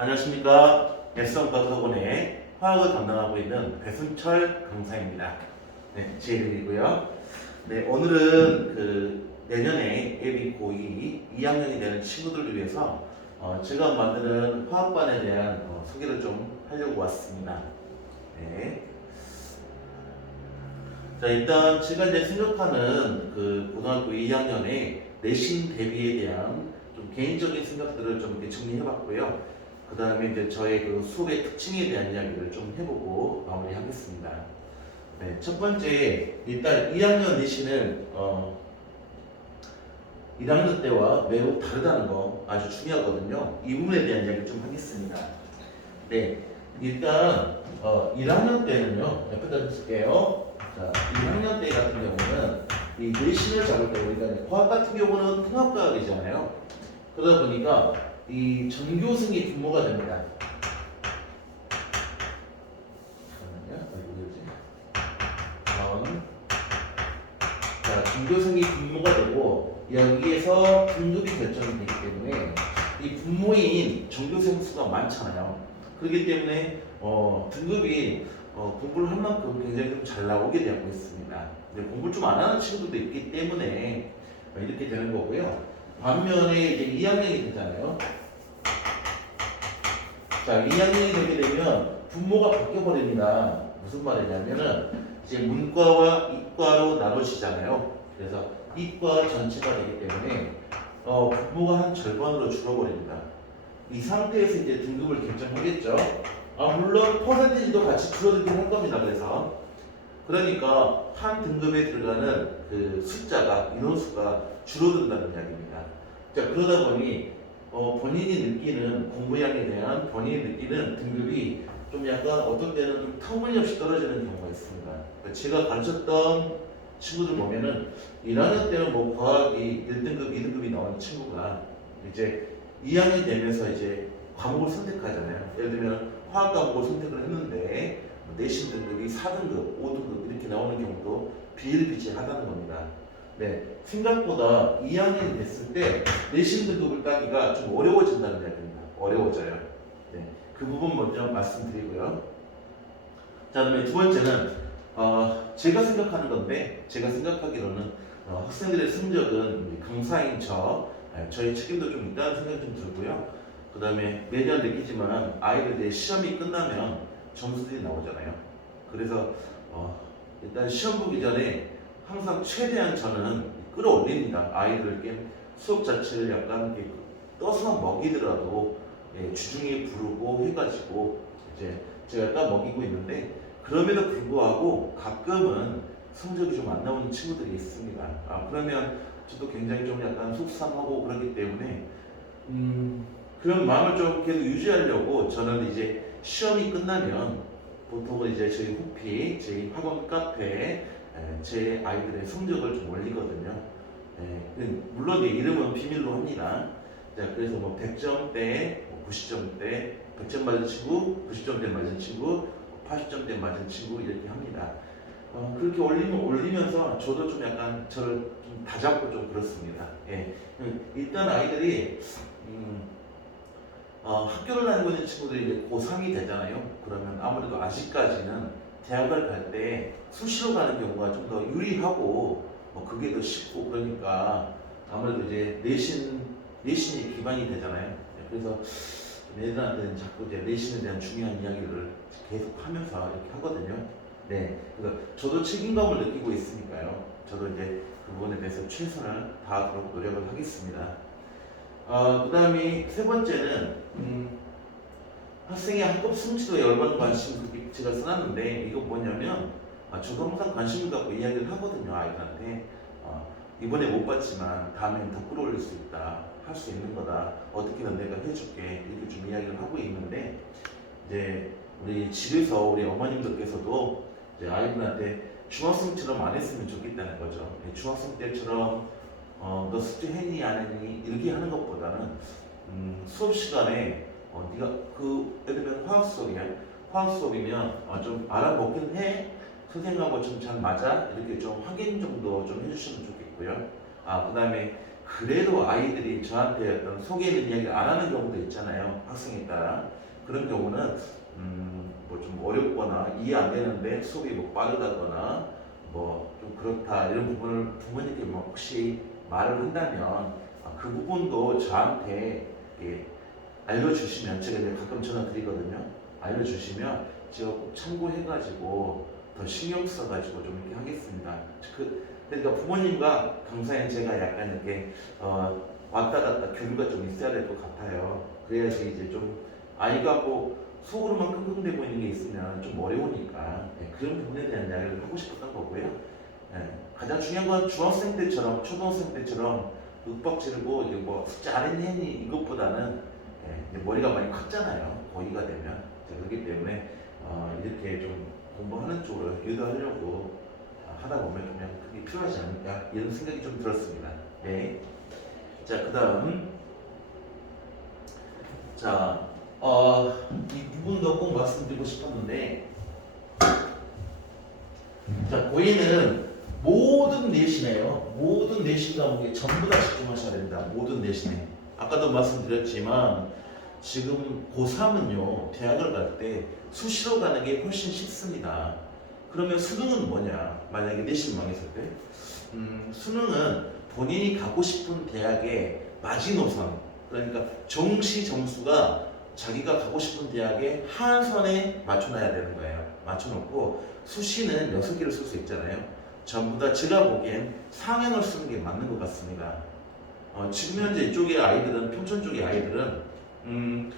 안녕하십니까. 앱성과학학원의 화학을 담당하고 있는 배순철 강사입니다. 네, 제 이름이고요. 네, 오늘은 그 내년에 예비 고2 2학년이 되는 친구들을 위해서 어, 제가 만드는 화학반에 대한 어, 소개를 좀 하려고 왔습니다. 네. 자, 일단 제가 이제 생각하는 그 고등학교 2학년의 내신 대비에 대한 좀 개인적인 생각들을 좀 이렇게 정리해봤고요. 그 다음에 이제 저의 그 수업의 특징에 대한 이야기를 좀 해보고 마무리하겠습니다. 네, 첫 번째 일단 2학년 내신은 어, 1학년 때와 매우 다르다는 거 아주 중요하거든요. 이 부분에 대한 이야기 좀 하겠습니다. 네, 일단 어, 1학년 때는요. 옆에다 좀 쓸게요. 자, 1학년 때 같은 경우는 이 내신을 잡을 때 우리가 과학 같은 경우는 통합과학이잖아요. 그러다 보니까 이 전교생이 분모가 됩니다. 전. 자, 전교생이 분모가 되고 여기에서 등급이 결정이 되기 때문에 이 분모인 전교생 수가 많잖아요. 그렇기 때문에 어, 등급이 어, 공부를 한 만큼 굉장히 좀 잘 나오게 되고 있습니다. 근데 공부를 좀 안 하는 친구들도 있기 때문에 어, 이렇게 되는 거고요. 반면에 이제 2학년이 되잖아요. 자, 2학년이 되게 되면 분모가 바뀌어 버립니다. 무슨 말이냐면은 이제 문과와 이과로 나눠지잖아요. 그래서 이과 전체가 되기 때문에 어, 분모가 한 절반으로 줄어버립니다. 이 상태에서 이제 등급을 결정하겠죠. 아, 물론 퍼센티지도 같이 줄어들긴 할 겁니다. 그래서 그러니까 한 등급에 들어가는 그 숫자가 인원수가 줄어든다는 이야기입니다. 자 그러다 보니 어, 본인이 느끼는 공부량에 대한 본인이 느끼는 등급이 좀 약간 어떤 때는 좀 터무니없이 떨어지는 경우가 있습니다. 그러니까 제가 가르쳤던 친구들 보면은 1학년 때는 뭐 과학이 1등급, 2등급이 나오는 친구가 이제 2학년 되면서 이제 과목을 선택하잖아요. 예를 들면 화학 과목을 선택을 했는데 뭐 내신 등급이 4등급, 5등급 이렇게 나오는 경우도 비일비재하다는 겁니다. 네, 생각보다 2학년이 됐을 때 내신 등급을 따기가 좀 어려워진다는 이야기입니다. 어려워져요. 네, 그 부분 먼저 말씀드리고요. 자, 그다음에 두 번째는 어, 제가 생각하는 건데 제가 생각하기로는 어, 학생들의 성적은 강사인 저 네, 저희 책임도 좀 있다는 생각이 좀 들고요. 그 다음에 매년 느끼지만 아이들의 시험이 끝나면 점수들이 나오잖아요. 그래서 어, 일단 시험 보기 전에 항상 최대한 저는 끌어올립니다. 아이들에게 수업 자체를 약간 떠서 먹이더라도 예, 주중에 부르고 해가지고 이제 제가 딱 먹이고 있는데 그럼에도 불구하고 가끔은 성적이 좀 안 나오는 친구들이 있습니다. 아, 그러면 저도 굉장히 좀 약간 속상하고 그렇기 때문에 음, 그런 마음을 좀 계속 유지하려고 저는 이제 시험이 끝나면 보통은 이제 저희 호피, 저희 학원 카페에 에, 제 아이들의 성적을 좀 올리거든요. 에, 그 물론 이 이름은 비밀로 합니다. 자, 그래서 뭐 100점대, 뭐 90점대, 100점 맞은 친구, 90점대 맞은 친구, 80점대 맞은 친구 이렇게 합니다. 어, 그렇게 올리면 올리면서 저도 좀 약간 저를 좀 다잡고 좀 그렇습니다. 예. 일단 아이들이 음, 어, 학교를 다니고 있는 친구들이 이제 고3이 되잖아요. 그러면 아무래도 아직까지는 대학을 갈 때 수시로 가는 경우가 좀 더 유리하고 뭐 그게 더 쉽고 그러니까 아무래도 이제 내신 내신이 기반이 되잖아요. 네, 그래서 얘들한테는 자꾸 이제 내신에 대한 중요한 이야기를 계속 하면서 이렇게 하거든요. 네, 그래서 저도 책임감을 느끼고 있으니까요. 저도 이제 그 부분에 대해서 최선을 다하도록 노력을 하겠습니다. 어, 그 다음에 세 번째는 음, 학생의 학급 성취도에 얼마나 관심을 그렇게 제가 써놨는데 이거 뭐냐면 아, 저도 항상 관심을 갖고 이야기를 하거든요 아이들한테. 어, 이번에 못 봤지만 다음엔 더 끌어올릴 수 있다 할 수 있는 거다 어떻게든 내가 해줄게 이렇게 좀 이야기를 하고 있는데 이제 우리 집에서 우리 어머님들께서도 이제 아이들한테 중학생처럼 안 했으면 좋겠다는 거죠. 중학생 때처럼 어, 너 숙제 했니 안 했니 이렇게 하는 것보다는 음, 수업 시간에 어, 네가 그 들면 화학 수업이야 화학 수업이면 어, 좀 알아먹긴 해 선생님하고 좀 잘 맞아 이렇게 좀 확인 정도 좀 해주시면 좋겠고요 아 그다음에 그래도 아이들이 저한테 어떤 있는 이야기를 안 하는 경우도 있잖아요. 학생에 따라. 그런 경우는 음, 뭐 좀 어렵거나 이해 안 되는데 수업이 뭐 빠르다거나 뭐 좀 그렇다 이런 부분을 부모님께 뭐 혹시 말을 한다면 아, 그 부분도 저한테 예, 알려주시면 제가 이제 가끔 전화 드리거든요. 알려주시면 제가 꼭 참고해가지고 더 신경 써가지고 좀 이렇게 하겠습니다. 그 그러니까 부모님과 강사인 제가 약간 이렇게 어, 왔다 갔다 교류가 좀 있어야 될 것 같아요. 그래야지 이제 좀 아이가 뭐 속으로만 끙끙대 보이는 게 있으면 좀 어려우니까 네, 그런 부분에 대한 이야기를 하고 싶었던 거고요. 네, 가장 중요한 건 중학생 때처럼 초등학생 때처럼 윽박 지르고 이제 뭐 숙제 안 했니 이것보다는 예, 이제 머리가 많이 컸잖아요. 고이가 되면 자, 그렇기 때문에 어, 이렇게 좀 공부하는 쪽으로 유도하려고 아, 하다 보면 그냥 그게 필요하지 않을까 이런 생각이 좀 들었습니다. 네. 자, 그 다음 자, 어, 이 부분도 꼭 말씀드리고 싶었는데 자, 고인은 모든 내신에요. 모든 내신 과목에 전부 다 집중하셔야 됩니다. 모든 내신에. 아까도 말씀드렸지만 지금 고3은요 대학을 갈 때 수시로 가는 게 훨씬 쉽습니다. 그러면 수능은 뭐냐? 만약에 내신 망했을 때 음, 수능은 본인이 가고 싶은 대학의 마지노선 그러니까 정시 점수가 자기가 가고 싶은 대학의 하한선에 맞춰놔야 되는 거예요. 맞춰놓고 수시는 여섯 개를 쓸 수 있잖아요. 전부 다 제가 보기엔 상향을 쓰는 게 맞는 것 같습니다. 어, 지금 현재 이쪽의 아이들은 평촌 쪽의 아이들은 음,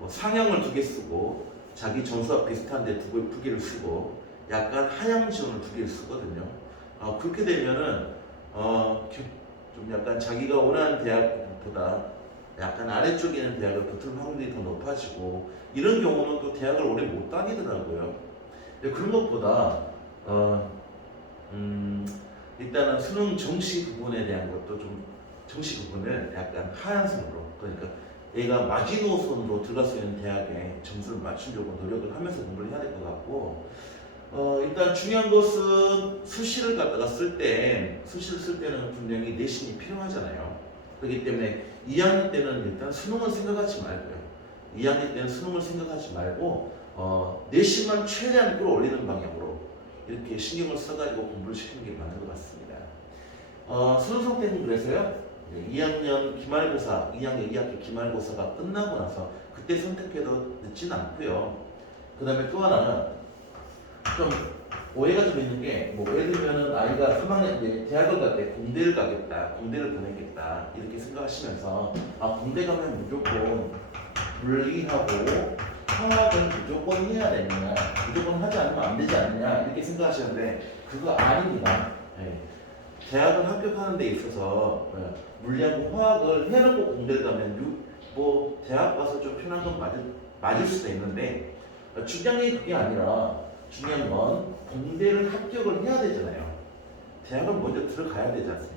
뭐 상향을 두 개 쓰고 자기 점수와 비슷한데 두, 개- 두 개를 쓰고 약간 하향 지원을 두 개를 쓰거든요. 어, 그렇게 되면은 어, 겨- 좀 약간 자기가 원하는 대학보다 약간 아래쪽에 있는 대학을 붙을 확률이 더 높아지고 이런 경우는 또 대학을 오래 못 다니더라고요. 그런 것보다 어, 음, 일단은 수능 정시 부분에 대한 것도 좀 정시 부분을 약간 하향선으로 그러니까 얘가 마지노선으로 들어갈 수 있는 대학에 점수를 맞추려고 노력을 하면서 공부를 해야 될 것 같고 어, 일단 중요한 것은 수시를 갖다가 쓸 때 수시를 쓸 때는 분명히 내신이 필요하잖아요. 그렇기 때문에 2학년 때는 일단 수능을 생각하지 말고요. 2학년 때는 수능을 생각하지 말고 어, 내신만 최대한 끌어올리는 방향으로 이렇게 신경을 써가지고 공부를 시키는 게 맞는 것 같습니다. 어, 수능 상태는 그래서요. 2학년 기말고사, 2학년 2학기 기말고사가 끝나고 나서 그때 선택해도 늦진 않고요. 그 다음에 또 하나는 좀 오해가 좀 있는 게, 뭐 예를 들면은 아이가 3학년 이제 대학을 갈 때 공대를 가겠다, 공대를 보내겠다 이렇게 생각하시면서 아 공대 가면 무조건 물리하고 화학은 무조건 해야 되느냐, 무조건 하지 않으면 안 되지 않느냐 이렇게 생각하시는데 그거 아닙니다. 예. 대학을 합격하는 데 있어서 예, 물리하고 화학을 해놓고 공대를 가면 유- 뭐 대학 가서 좀 편한 건 맞을, 맞을 수도 있는데 어, 중요한 게 그게 아니라 중요한 건 공대를 합격을 해야 되잖아요. 대학을 먼저 들어가야 되지 않습니까?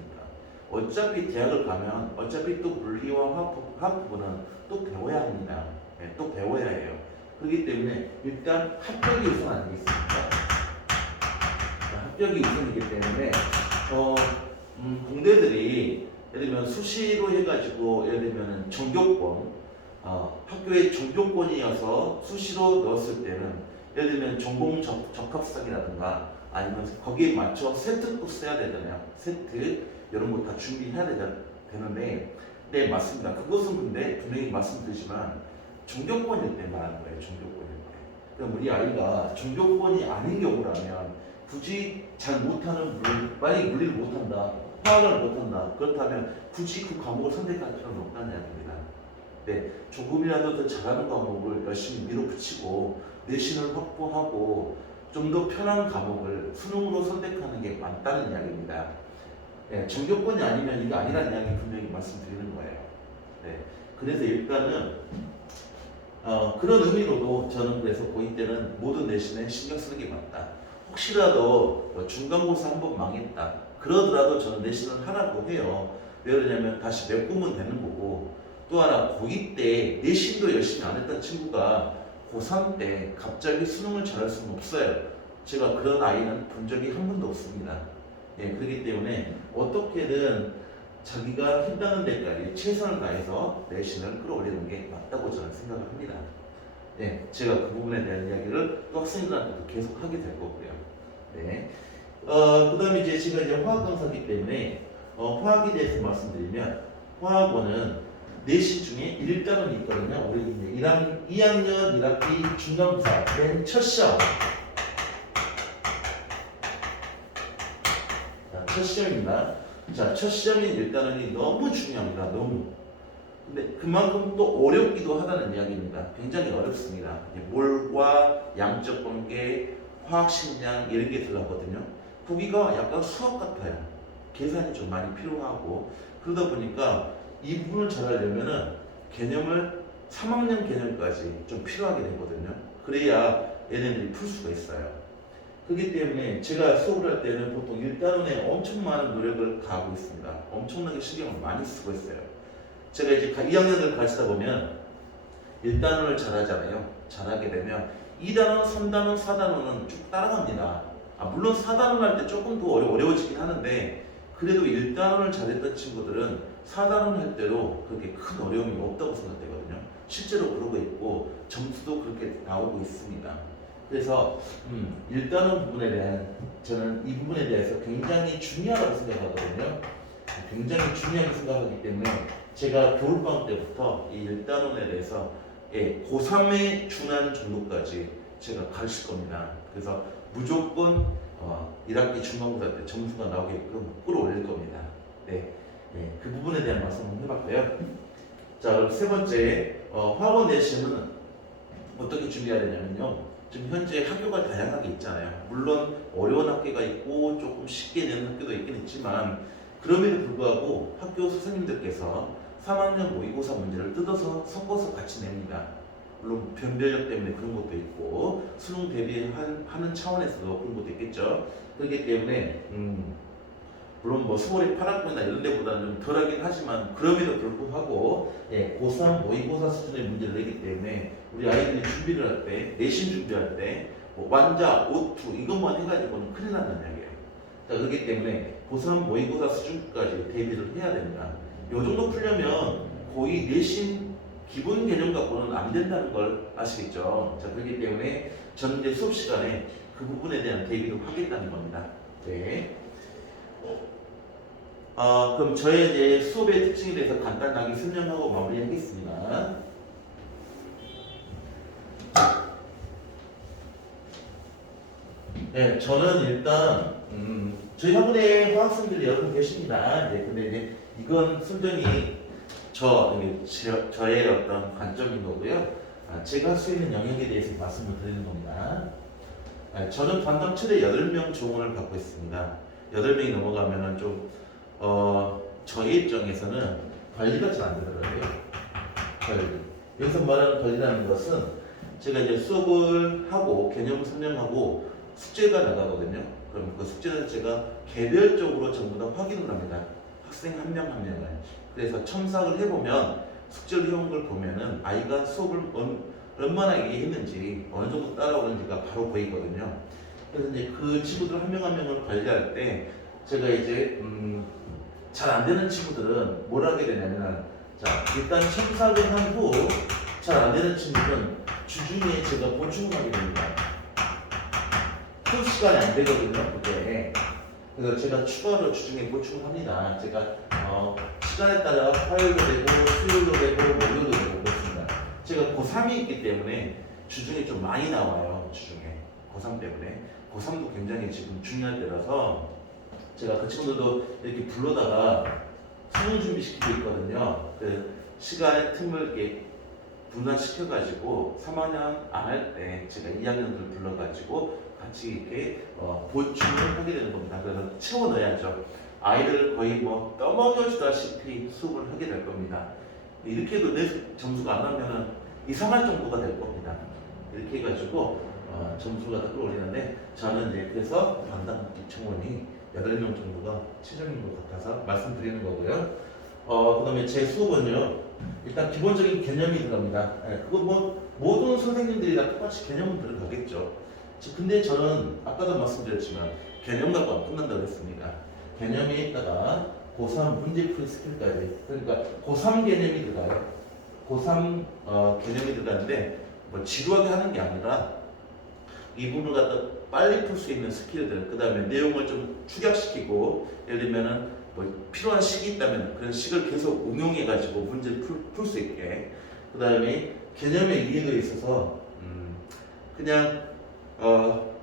어차피 대학을 가면 어차피 또 물리와 화학, 부분은 또 배워야 합니다. 예, 또 배워야 해요. 그렇기 때문에 일단 합격이 우선 아니겠습니까? 합격이 우선이기 때문에 어, 음, 공대들이 예를 들면 수시로 해가지고 예를 들면 전교권 어, 학교의 전교권이어서 수시로 넣었을 때는 예를 들면 전공 적, 적합성이라든가 아니면 거기에 맞춰 세트도 써야 되잖아요. 세트 이런 거 다 준비해야 되자, 되는데 네 맞습니다. 그것은 근데 분명히 말씀드리지만 전교권일 때 말하는 거예요. 전교권일 때. 그럼 우리 아이가 전교권이 아닌 경우라면 굳이 잘 못하는 물, 만약에 물리를 못한다, 화학을 못한다, 그렇다면 굳이 그 과목을 선택할 필요는 없다는 이야기입니다. 네, 조금이라도 더 잘하는 과목을 열심히 밀어붙이고 내신을 확보하고 좀 더 편한 과목을 수능으로 선택하는 게 맞다는 이야기입니다. 네, 전교권이 아니면 이거 아니라는 이야기 분명히 말씀드리는 거예요. 네, 그래서 일단은 어, 그런 의미로도 저는 그래서 고2 때는 모든 내신에 신경 쓰는 게 맞다. 혹시라도 뭐 중간고사 한 번 망했다. 그러더라도 저는 내신을 하라고 해요. 왜 그러냐면 다시 메꾸면 되는 거고 또 하나 고2 때 내신도 열심히 안 했던 친구가 고3 때 갑자기 수능을 잘할 수는 없어요. 제가 그런 아이는 본 적이 한 번도 없습니다. 예, 그렇기 때문에 어떻게든 자기가 힘닿는 데까지 최선을 다해서 내신을 끌어올리는 게 맞다고 저는 생각을 합니다. 네, 제가 그 부분에 대한 이야기를 또 학생들한테도 계속 하게 될 거고요. 네. 어, 그 다음에 이제 제가 이제 화학 강사기 때문에 어, 화학에 대해서 말씀드리면 화학원은 내신 중에 1단원이 있거든요. 우리 이제 1학, 2학년 1학기 중간고사 맨 첫 시험. 자, 첫 시험입니다. 자, 첫 시험인 일단은 너무 중요합니다. 너무. 근데 그만큼 또 어렵기도 하다는 이야기입니다. 굉장히 어렵습니다. 몰과 양적 관계, 화학 식량 이런 게 들어가거든요. 보기가 약간 수학 같아요. 계산이 좀 많이 필요하고 그러다 보니까 이 부분을 잘하려면은 개념을 3학년 개념까지 좀 필요하게 되거든요. 그래야 얘네들이 풀 수가 있어요. 그렇기 때문에 제가 수업을 할 때는 보통 1단원에 엄청 많은 노력을 가하고 있습니다. 엄청나게 신경을 많이 쓰고 있어요. 제가 이제 2학년들 가르치다 보면 1단원을 잘하잖아요. 잘하게 되면 2단원, 3단원, 4단원은 쭉 따라갑니다. 아, 물론 4단원 할 때 조금 더 어려, 어려워지긴 하는데 그래도 1단원을 잘했던 친구들은 4단원 할 때도 그렇게 큰 어려움이 없다고 생각되거든요. 실제로 그러고 있고 점수도 그렇게 나오고 있습니다. 그래서 음, 1단원 부분에 대한 저는 이 부분에 대해서 굉장히 중요하다고 생각하거든요. 굉장히 중요하게 생각하기 때문에 제가 겨울방학 때부터 이 1단원에 대해서 예, 고3에 준하는 정도까지 제가 가르칠 겁니다. 그래서 무조건 어, 1학기 중간고사 때 점수가 나오게끔 끌어올릴 겁니다. 네, 네, 그 부분에 대한 말씀 한번 해봤고요. 자, 그럼 세 번째 어, 학원 내신은 어떻게 준비해야 되냐면요. 지금 현재 학교가 다양하게 있잖아요. 물론 어려운 학교가 있고 조금 쉽게 되는 학교도 있긴 있지만 그럼에도 불구하고 학교 선생님들께서 3학년 모의고사 문제를 뜯어서 섞어서 같이 냅니다. 물론 변별력 때문에 그런 것도 있고 수능 대비하는 차원에서도 그런 것도 있겠죠. 그렇기 때문에 음, 물론 뭐 서울의 8학년이나 이런 데보다는 좀 덜하긴 하지만 그럼에도 불구하고 예, 고3 모의고사 수준의 문제를 내기 때문에 우리 아이들이 준비를 할 때 내신 준비할 때 뭐 완자, 오투 이것만 해가지고는 큰일 난다는 이야기예요. 자 그렇기 때문에 고3 모의고사 수준까지 대비를 해야 됩니다. 요 정도 풀려면 거의 내신 기본 개념 갖고는 안 된다는 걸 아시겠죠? 자 그렇기 때문에 저는 이제 수업 시간에 그 부분에 대한 대비를 하겠다는 겁니다. 네. 어, 그럼 저의 이제 수업의 특징에 대해서 간단하게 설명하고 마무리하겠습니다. 네, 저는 일단 음, 저희 학원에 화학생들이 여러 분 계십니다. 네, 근데 이제 이건 순전히 저, 저 저의 어떤 관점인 거고요. 아, 제가 할 수 있는 영역에 대해서 말씀을 드리는 겁니다. 아, 저는 담당 최대 8명 조언을 받고 있습니다. 8명이 넘어가면은 좀 어, 저희 입장에서는 관리가 잘 안 되더라고요. 관리. 여기서 말하는 관리라는 것은 제가 이제 수업을 하고 개념 설명하고 숙제가 나가거든요. 그럼 그 숙제는 제가 개별적으로 전부 다 확인을 합니다. 학생 한 명 한 명을. 그래서 첨삭을 해보면 숙제를 해온 걸 보면은 아이가 수업을 얼- 얼마나 이해했는지 어느 정도 따라오는지가 바로 보이거든요. 그래서 이제 그 친구들 한 명 한 명을 관리할 때 제가 이제 음, 잘 안 되는 친구들은 뭘 하게 되냐면 자 일단 첨삭을 한 후 잘 안 되는 친구는 주중에 제가 보충을 하게 됩니다. 수업 시간이 안 되거든요 그때. 그래서 제가 추가로 주중에 보충을 합니다. 제가 어, 시간에 따라 화요일도 되고 수요일도 되고 목요일도 되고 그렇습니다. 제가 고3이 있기 때문에 주중에 좀 많이 나와요. 주중에 고3 때문에 고3도 굉장히 지금 중요할 때라서 제가 그 친구들도 이렇게 불러다가 수능 준비 시키고 있거든요. 그 시간의 틈을 이렇게 분할시켜가지고 3학년 안 할 때 제가 2학년들 불러가지고 같이 이렇게 어, 보충을 하게 되는 겁니다. 그래서 채워 넣어야죠. 아이들을 거의 뭐 떠먹여주다시피 수업을 하게 될 겁니다. 이렇게 해도 내 점수가 안 나면은 이상할 정도가 될 겁니다. 이렇게 해가지고 어, 점수가 더 끌어올리는데 저는 이제 그래서 담당 청원이 8명 정도가 최종인 것 같아서 말씀드리는 거고요. 어, 그 다음에 제 수업은요, 일단 기본적인 개념이 들어갑니다. 예, 그거 뭐, 모든 선생님들이 다 똑같이 개념은 들어가겠죠. 지- 근데 저는 아까도 말씀드렸지만 개념 갖고 안 끝난다고 했습니다. 개념에 있다가 고3 문제풀이 스킬까지. 그러니까 고3 개념이 들어가요. 고3 어, 개념이 들어가는데 뭐 지루하게 하는 게 아니라 이 부분을 갖다 빨리 풀 수 있는 스킬들 그 다음에 내용을 좀 축약시키고 예를 들면은 뭐 필요한 식이 있다면 그런 식을 계속 응용해 가지고 문제를 풀 수 있게. 그 다음에 개념의 이해도에 있어서 음, 그냥 어,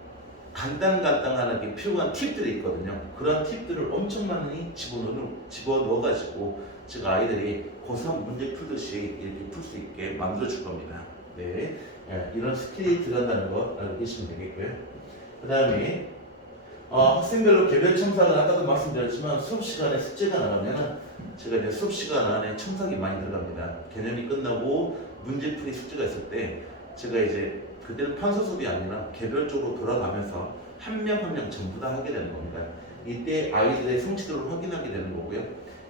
간단간단하게 필요한 팁들이 있거든요. 그런 팁들을 엄청 많이 집어넣어, 집어넣어 가지고 제가 아이들이 고3 문제 풀듯이 이렇게 풀 수 있게 만들어 줄 겁니다. 네. 예, 이런 스킬이 들어간다는 거 알고 계시면 되겠고요. 그 다음에 어, 학생별로 개별 첨삭은 아까도 말씀드렸지만 수업 시간에 숙제가 나가면 제가 이제 수업 시간 안에 첨삭이 많이 들어갑니다. 개념이 끝나고 문제풀이 숙제가 있을 때 제가 이제 판서 수업이 아니라 개별적으로 돌아가면서 한 명 한 명 전부 다 하게 되는 겁니다. 이때 아이들의 성취도를 확인하게 되는 거고요.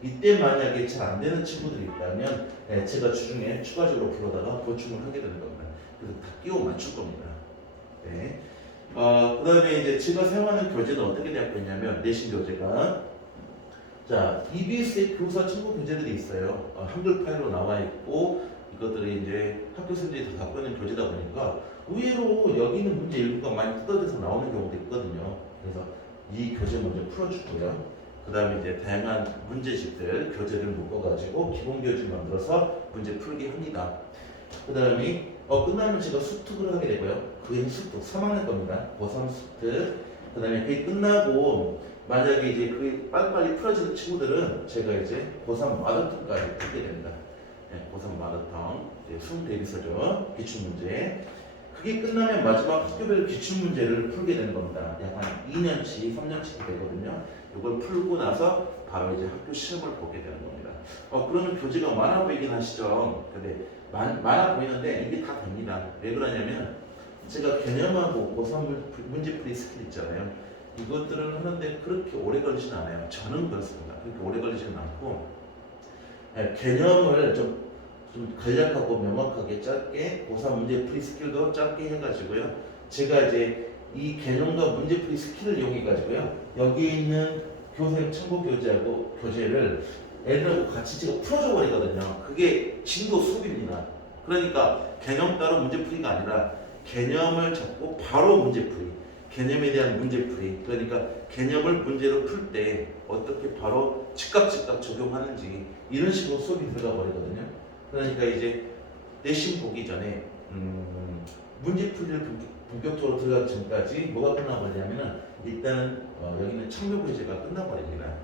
이때 만약에 잘 안 되는 친구들이 있다면 예, 제가 주중에 추가적으로 불러다가 보충을 하게 되는 겁니다. 그래서 다 끼워 맞출 겁니다. 네. 어, 그 다음에 이제 제가 사용하는 교재는 어떻게 되어 있냐면 내신 교재가 자 EBS의 교사 참고 교재들이 있어요. 어, 한글 파일로 나와 있고 이것들이 이제 학교생들이 다 갖고 있는 교재다 보니까 의외로 여기 있는 문제 일부가 많이 뜯어져서 나오는 경우도 있거든요. 그래서 이 교재 먼저 풀어주고요. 그 다음에 이제 다양한 문제집들 교재를 묶어가지고 기본 교재 만들어서 문제 풀기 합니다. 그 다음에 어, 끝나면 제가 수특을 하게 되고요. 그게 수특 3학년 겁니다. 고3 수특. 그 다음에 그게 끝나고 만약에 이제 그게 빨리빨리 풀어지는 친구들은 제가 이제 고3 마더턴까지 풀게 됩니다. 네, 고3 마더턴 이제 숨 대비서죠. 기출문제. 그게 끝나면 마지막 학교별 기출문제를 풀게 되는 겁니다. 약 한 2년치, 3년치 되거든요. 이걸 풀고 나서 바로 이제 학교 시험을 보게 되는 겁니다. 어, 그러면 교재가 많아 보이긴 하시죠? 근데 많, 많아 보이는데 이게 다 됩니다. 왜 그러냐면 제가 개념하고 고3 문제풀이 스킬 있잖아요. 이것들을 하는데 그렇게 오래 걸리진 않아요. 저는 그렇습니다. 그렇게 오래 걸리지는 않고 예, 개념을 좀, 좀 간략하고 명확하게 짧게 고3 문제 풀이 스킬도 짧게 해가지고요. 제가 이제 이 개념과 문제 풀이 스킬을 이용해 가지고요. 여기 있는 교생 참고 교재하고 교재를 애들하고 같이 제가 풀어줘 버리거든요. 그게 진도 수업입니다. 그러니까 개념 따로 문제 풀이가 아니라 개념을 잡고 바로 문제 풀이. 개념에 대한 문제 풀이. 그러니까 개념을 문제로 풀 때 어떻게 바로 즉각 즉각 적용하는지 이런 식으로 수업이 들어가 버리거든요. 그러니까 이제 내신 보기 전에 음, 문제풀이를 본격- 본격적으로 들어가기 전까지 뭐가 끝나버리냐면은 일단은 어, 여기는 참여 교재가 끝나버립니다.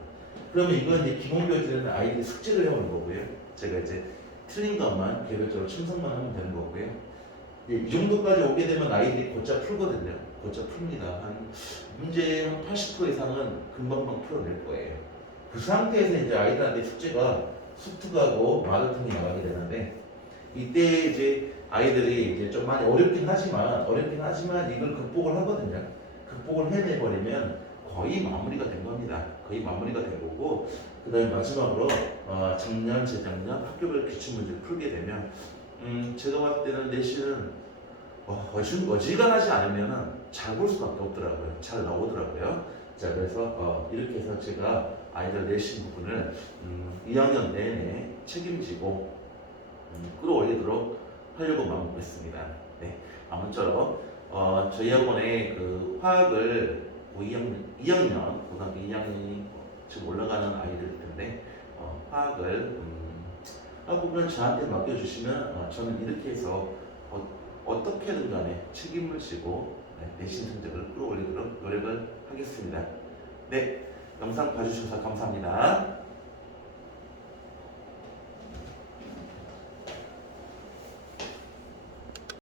그러면 이건 이제 기본 교재는 아이들이 숙제를 해오는 거고요. 제가 이제 틀린 것만 개별적으로 첨삭만 하면 되는 거고요. 이제 이 정도까지 오게 되면 아이들이 곧잘 풀거든요. 곧잘 풉니다. 한 문제 한 80% 이상은 금방금방 풀어낼 거예요. 그 상태에서 이제 아이들한테 숙제가 수특하고 마라톤이 나가게 되는데 이때 이제 아이들이 이제 좀 많이 어렵긴 하지만 어렵긴 하지만 이걸 극복을 하거든요. 극복을 해내버리면 거의 마무리가 된 겁니다. 거의 마무리가 된 거고 그다음에 마지막으로 어, 작년, 재작년 학교별 기출 문제 풀게 되면 음, 제가 봤을 때는 내신은 어, 어지, 어지간하지 않으면 잘 볼 수밖에 없더라고요. 잘 나오더라고요. 자 그래서 어, 이렇게 해서 제가 아이들 내신 부분을 음, 2학년 내내 책임지고 음, 끌어올리도록 하려고 마음먹었습니다. 네, 아무쪼록 어, 저희 학원에 그 화학을 2학년, 2학년, 고등학교 2학년이 지금 올라가는 아이들 텐데 어, 화학을 음, 학 부분을 저한테 맡겨주시면 어, 저는 이렇게 해서 어, 떻게든 간에 책임을 지고 네, 내신 성적을 끌어올리도록 노력을 하겠습니다. 네, 영상 봐주셔서 감사합니다.